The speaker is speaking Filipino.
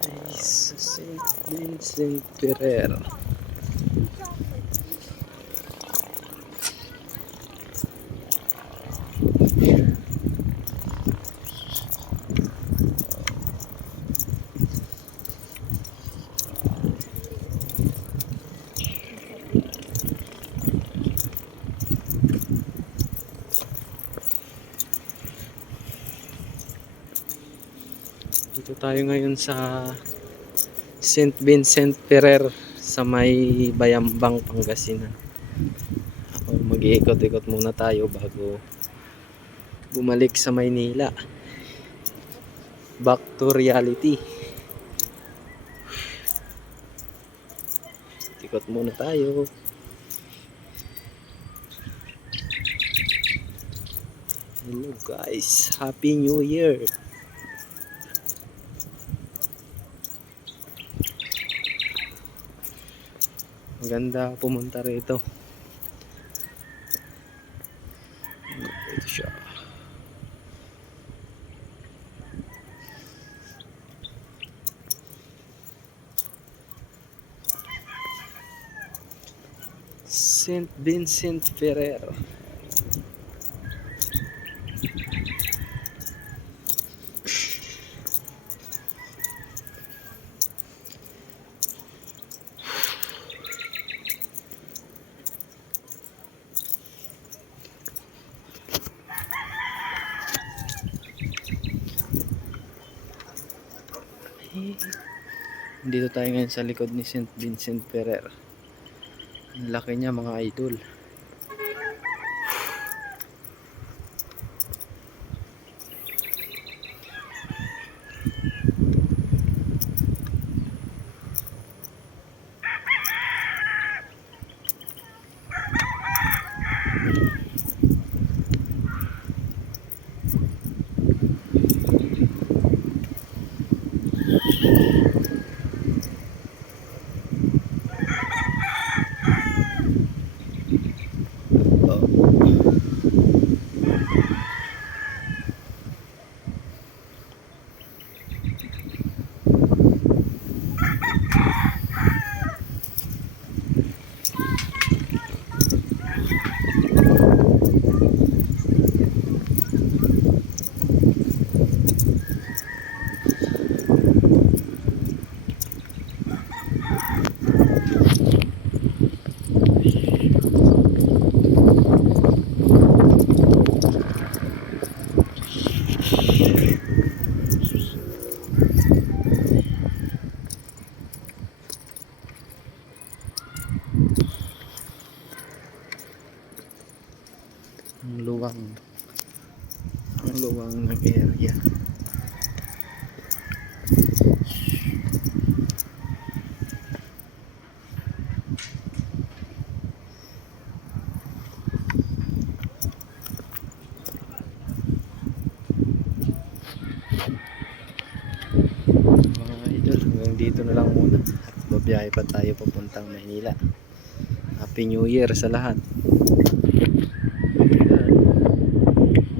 ay sa St. Vincent Ferrer. Dito tayo ngayon sa St. Vincent Ferrer sa may Bayambang, Pangasinan. Mag-iikot-ikot muna tayo bago bumalik sa Maynila. Back to reality. Ikot muna tayo. Hello guys, Happy New Year. Maganda pumunta rito. Ito siya. St. Vincent Ferrer. Dito tayo ngayon sa likod ni St. Vincent Ferrer. Ang laki niya mga idol. Ang luwang ng area. Mga idol, hanggang dito na lang muna at babiyahe pa tayo papuntang Maynila. Happy New Year sa lahat.